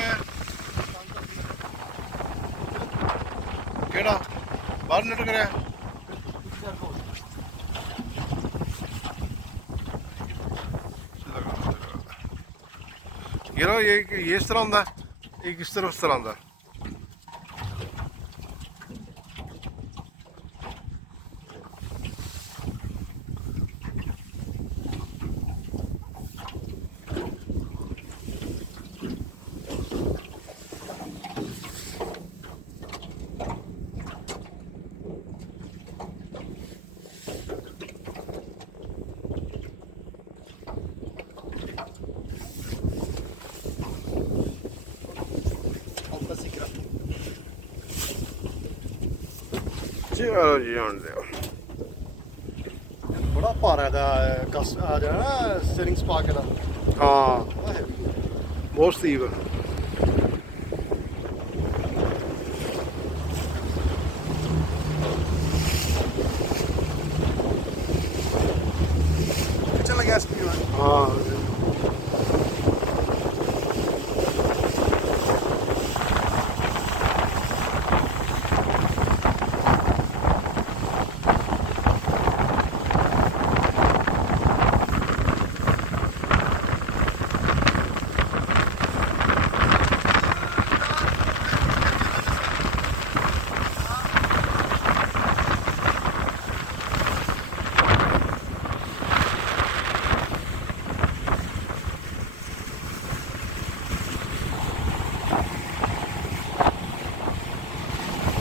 ਹੈ ਕਿਹੜਾ ਬਾਹਰ ਲਟਕ ਰਿਹਾ ਯਾਰ ਇਹ ਇਸ ਤਰ੍ਹਾਂ ਹੁੰਦਾ ਇਹ ਕਿਸ ਤਰ੍ਹਾਂ ਉਸ ਤਰ੍ਹਾਂ ਹੁੰਦਾ ਚਲੋ ਜੀ ਆਉਂਦੇ ਹੋ ਬੜਾ ਭਾਰਾ ਦਾ ਕਸ ਆ ਜਾਣਾ ਸਟੀਅਰਿੰਗ ਸਪਾਕ ਦਾ ਹਾਂ ਬਹੁਤ ਸਟੀਵ